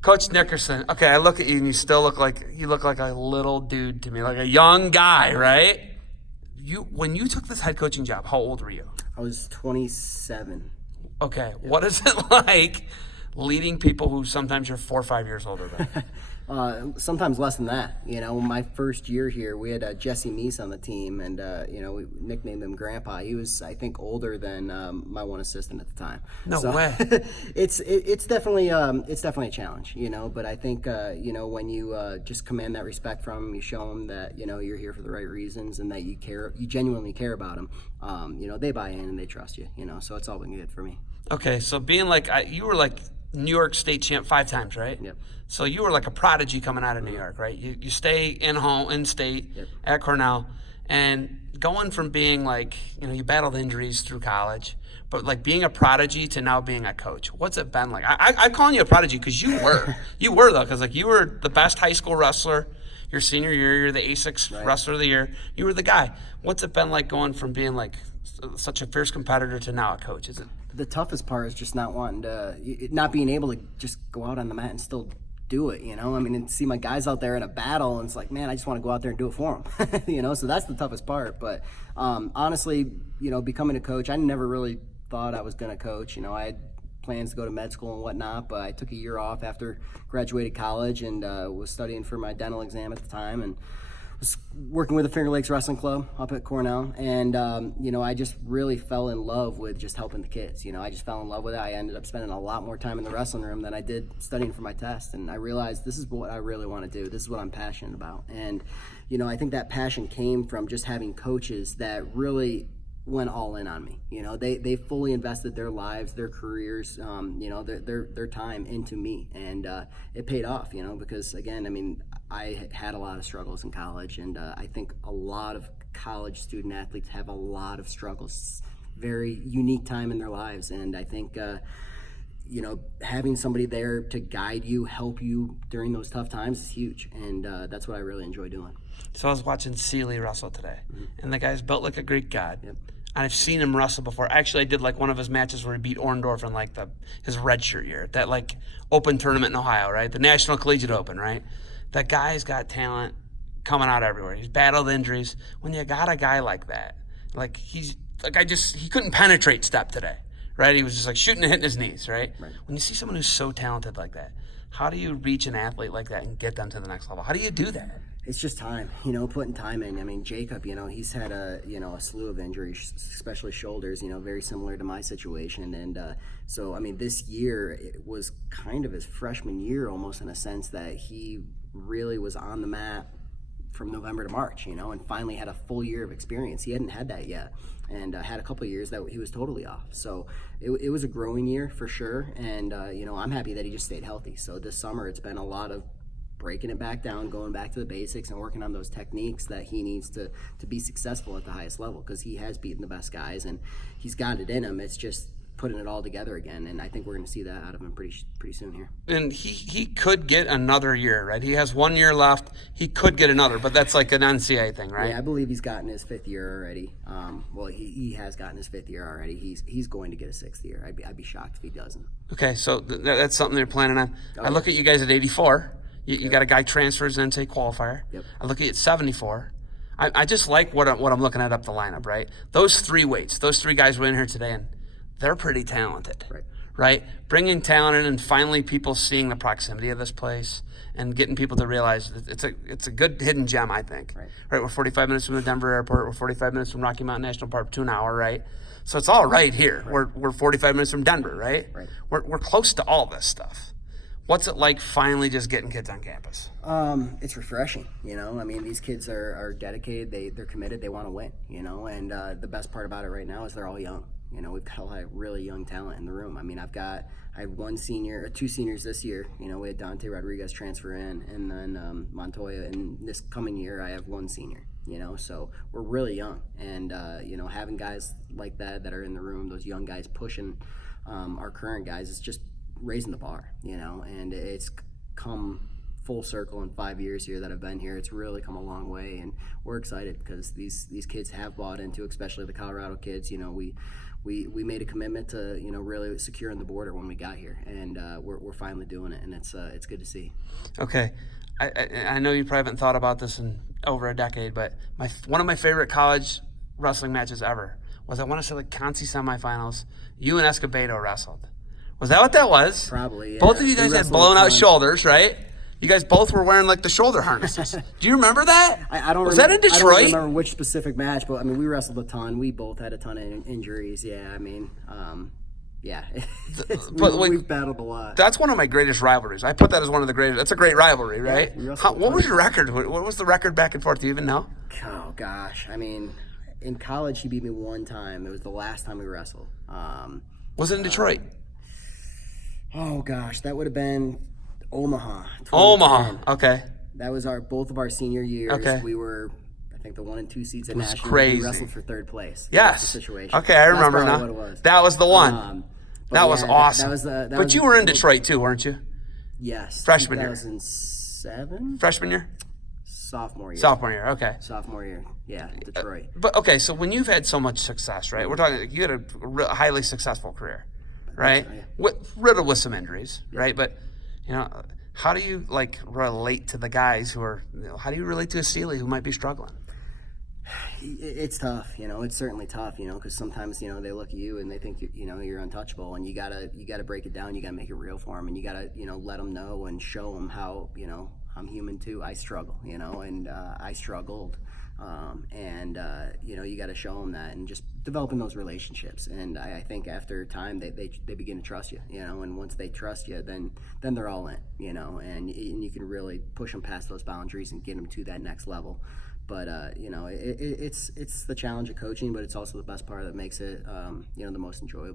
Coach Nickerson. Okay, I look at you and you still look like a little dude to me, like a young guy, right? When you took this head coaching job, how old were you? I was 27. Okay, what is it like leading people who sometimes you're 4 or 5 years older than? Sometimes less than that. My first year here, we had Jesse Meese on the team, and we nicknamed him Grandpa. He was, I think, older than my one assistant at the time. No way. It's definitely a challenge, But I think when you just command that respect from him, you show them that you're here for the right reasons and that you genuinely care about them. They buy in and they trust you. So it's all been good for me. Okay, so being like you were like New York State champ 5 times, right? Yep. So you were like a prodigy coming out of New York, right? You stay in state Yep. at Cornell, and going from being like, you battled injuries through college, but like being a prodigy to now being a coach. What's it been like? I'm calling you a prodigy because you were though, because like you were the best high school wrestler your senior year. You're the A6 Right. wrestler of the year. You were the guy. What's it been like going from being like such a fierce competitor to now a coach? Is it? The toughest part is just not being able to just go out on the mat and still do it, and see my guys out there in a battle, and it's like, man, I just want to go out there and do it for them, so that's the toughest part. But honestly, becoming a coach, I never really thought I was going to coach. I had plans to go to med school and whatnot, but I took a year off after graduated college and was studying for my dental exam at the time, and was working with the Finger Lakes Wrestling Club up at Cornell, and I just really fell in love with just helping the kids. I just fell in love with it. I ended up spending a lot more time in the wrestling room than I did studying for my test, and I realized this is what I really want to do. This is what I'm passionate about, and I think that passion came from just having coaches that really went all in on me. They fully invested their lives, their careers, their time into me, and it paid off. Because again, I had a lot of struggles in college, and I think a lot of college student athletes have a lot of struggles. Very unique time in their lives, and I think having somebody there to guide you, help you during those tough times is huge, and that's what I really enjoy doing. So I was watching Seeley wrestle today, and the guy's built like a Greek god. Yep. And I've seen him wrestle before. Actually, I did like one of his matches where he beat Orndorff in like his redshirt year, that like open tournament in Ohio, right? The National Collegiate Open, right? That guy's got talent coming out everywhere. He's battled injuries. When you got a guy like that, like he couldn't penetrate step today, right? He was just like shooting and hitting his knees, right? When you see someone who's so talented like that, how do you reach an athlete like that and get them to the next level? How do you do that? It's just time, putting time in. Jacob, he's had a slew of injuries, especially shoulders, very similar to my situation. And so, this year, it was kind of his freshman year almost, in a sense that he really was on the mat from November to March, and finally had a full year of experience. He hadn't had that yet, and had a couple of years that he was totally off. So it was a growing year for sure, and I'm happy that he just stayed healthy. So this summer, it's been a lot of breaking it back down, going back to the basics, and working on those techniques that he needs to be successful at the highest level, because he has beaten the best guys and he's got it in him. It's just putting it all together again, and I think we're going to see that out of him pretty soon here. And he could get another year, right? He has 1 year left. He could get another, but that's like an NCAA thing, right? Yeah, I believe he's gotten his 5th year already. He has gotten his 5th year already. He's going to get a 6th year. I'd be shocked if he doesn't. Okay, so that's something they're planning on. Oh, I look at you guys at 84. You Yep. got a guy transfers into qualifier. Yep. I look at you at 74. I just like what I'm looking at up the lineup, right? Those 3 weights, those 3 guys were in here today, and they're pretty talented, right? Bringing talent in, and finally people seeing the proximity of this place and getting people to realize it's a good hidden gem, I think. Right? We're 45 minutes from the Denver airport. We're 45 minutes from Rocky Mountain National Park to an hour, right? So it's all right here. We're 45 minutes from Denver, right? We're close to all this stuff. What's it like finally just getting kids on campus? It's refreshing, these kids are dedicated, they're committed, they want to win, and the best part about it right now is they're all young. We've got a lot of really young talent in the room. I had 1 senior, or 2 seniors this year. We had Dante Rodriguez transfer in, and then Montoya. And this coming year, I have 1 senior. So we're really young, and having guys like that are in the room, those young guys pushing our current guys, it's just raising the bar. And it's come full circle in 5 years here that I've been here. It's really come a long way, and we're excited because these kids have bought into, especially the Colorado kids. We we made a commitment to really securing the border when we got here, and we're finally doing it, and it's good to see. Okay, I know you probably haven't thought about this in over a decade, but one of my favorite college wrestling matches ever was, I want to say, like Conci semifinals. You and Escobedo wrestled. Was that what that was? Probably, yeah. Both of you guys had blown out shoulders, right? You guys both were wearing like the shoulder harnesses. Do you remember that? I don't. Was that in Detroit? I don't remember which specific match, but I mean, we wrestled a ton. We both had a ton of injuries. Yeah, I mean, yeah, we've battled a lot. That's one of my greatest rivalries. I put that as one of the greatest. That's a great rivalry, right? Yeah, what was your record? What was the record back and forth? Do you even know? Oh gosh, I mean, in college he beat me one time. It was the last time we wrestled. Was it in Detroit? Oh gosh, that would have been Omaha. Okay. That was both of our senior years. Okay. We were, I think, the 1 and 2 seeds at national. Crazy. We wrestled for 3rd place. Yes. The situation. Okay, I remember now. What it was. That was the one. That was awesome. But you were in Detroit too, weren't you? Yes. Freshman year. 2007. Freshman year. Sophomore year. Sophomore year. Okay. Sophomore year. Yeah, Detroit. But okay, so when you've had so much success, right? We're talking. You had a highly successful career, right? Riddled with some injuries, right? But how do you relate to the guys who are? How do you relate to a Sealy who might be struggling? It's tough, It's certainly tough, because sometimes they look at you and they think you're untouchable, and you gotta break it down. You gotta make it real for them, and you gotta let them know and show them how I'm human too. I struggle, and I struggled. You got to show them that, and just developing those relationships. And I think after time, they begin to trust you, and once they trust you, then they're all in, and you can really push them past those boundaries and get them to that next level. But it's the challenge of coaching, but it's also the best part that makes it the most enjoyable.